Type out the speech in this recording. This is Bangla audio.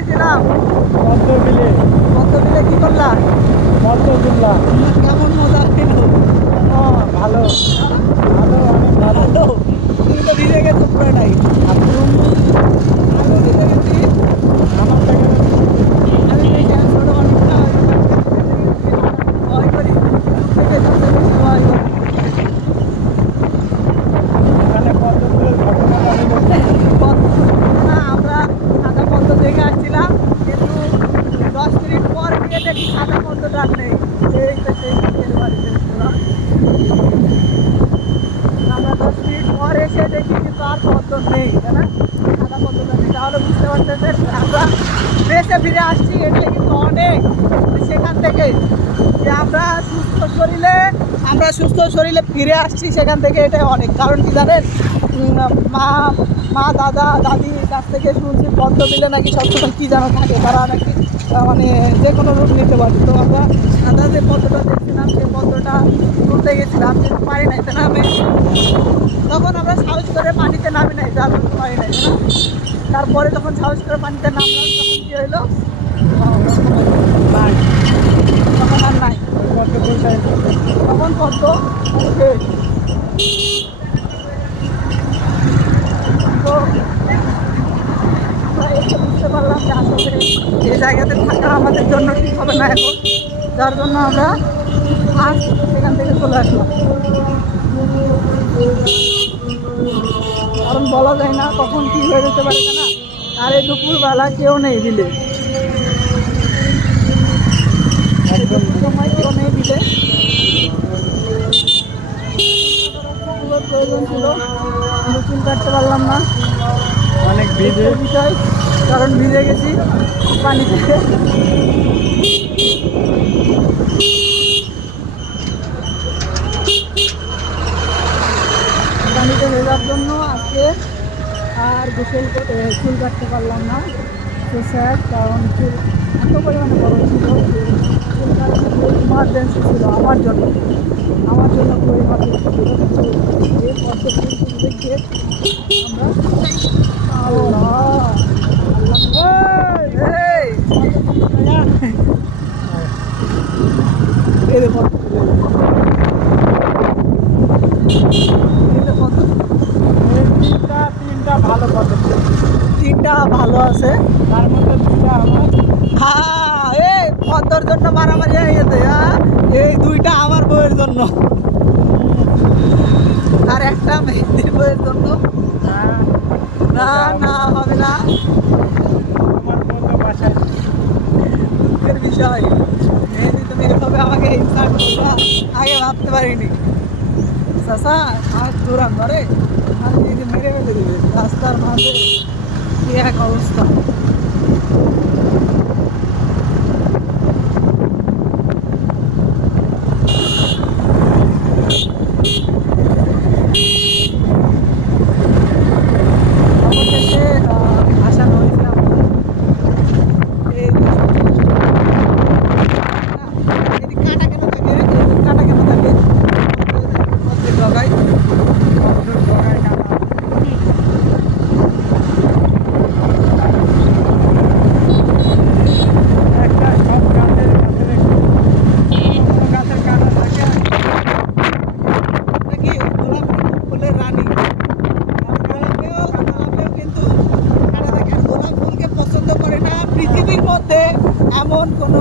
গেছিলাম পদ্ম বিলে। কত মিলে কি করলাম পদ্ম তুললাম। কেমন মজা ছিল ভালো ভালো, অনেক ভালো। ভালো তুমি তো ভিজে গেছো পুরোটাই আর তুমি? আমিও ভিজে গেছি আমার থেকে আমি বেশি আর ছোট মানুষ না ভয় করি থেকে সবচেয়ে বেশি ভয় করি ওখানে পদ্ম ফুলের ঘটনাটা হলো না আমরা সাদা পদ্ম দেখে আসছিলাম কিন্তু 10 মিনিট পর গিয়ে দেখি সাদা পদ্মটা আর নেই এই তো সেই শীতের বাড়িতে ছিলাম আমরা 10 মিনিট পর এসে দেখি কিন্তু আর পদ্ম নেই তাই না সাদা পদ্মটা নেই তাহলে বুঝতে পারতেছেন আমরা দেশে ফিরে আসছি এটাই কিন্তু অনেক সেখান থেকে যে আমরা সুস্থ শরীরে ফিরে আসছি সেখান থেকে এটাই অনেক কারণ কি জানেন মা মা দাদা দাদির কাছ থেকে শুনছি পদ্ম দিলে নাকি সবসময় কী যেন থাকে তারা নাকি মানে যে কোনো রূপ নিতে পারে তো আমরা সাদা যে পদ্মটা দেখছিলাম সেই পদ্মটা তুলতে গেছিলাম কিন্তু পারি নাই তাই না আমি তখন আমরা সাহস করে পানিতে নামি নাই যার জন্য পারি নাই তাই না তারপরে যখন সাহস করে পানিতে নামলাম তখন কী হইলো নাই তখন আর নাই পদ্ম কোথায়? তখন পদ্ম শেষ তো আমরা এসে বুঝতে পারলাম যে আসলে এই জায়গাতে থাকা আমাদের জন্য ঠিক হবে না এখন যার জন্য আমরা আজ সেখান থেকে চলে আসলাম কারণ বলা যায় না কখন কী হয়ে যেতে পারে না আর এই দুপুরবেলা কেউ নেই দিলে একদম সময় কেউ নেই দিলে প্রয়োজন ছিল কিন্তু চুল কাটতে পারলাম না অনেক ভিজে। বিষয় কারণ ভিজে গেছি পানি থেকে পানিতে ভেজার জন্য আজকে আর চুল কাটতে পারলাম না তো স্যার কারণ চুল এত পরিমাণে বড় ছিল চুল কাটতে ইমার্জেন্সি ছিল আমার জন্য খুব ইমার্জেন্সি ছিল কিন্তু এই পদ্ম ফুল দেখে আমরা আল্লাহ এই এই পদ্ম তিনটা ভালো পদ্ম ফুল। তিনটা ভালো আছে তার মধ্যে দুটা আমার। হ্যাঁ এই পদ্মর জন্য মারামারি হয়ে গেছে হ্যাঁ এই দুইটা আমার বইয়ের জন্য আর একটা মেহেন্দির বইয়ের জন্য হ্যাঁ, না না হবে না আমার পদ্ম বাসায়। দুঃখের বিষয় মেহেন্দি তুমি এভাবে আমাকে ইনসাল্ট করবা আগে ভাবতে পারিনি চাষা আর দূরান ধরে আর যদি মেরে ফেলে দিবে রাস্তার মাঝে কি এক অবস্থা অবশেষে আসানো হয়েছে আমাদের এই কাটা কেন থাকে কাটা কেন থাকে প্রত্যেক জায়গায় পদ্মর ডগায় কাটা। একটা সব গাছের গাছের কোনো গাছের কাটা থাকে। নাকি গোলাপ ফুলের রানী গোলাপেও কিন্তু কাটা থাকে আর গোলাপ ফুলকে পছন্দ করে না পৃথিবীর মধ্যে এমন কোনো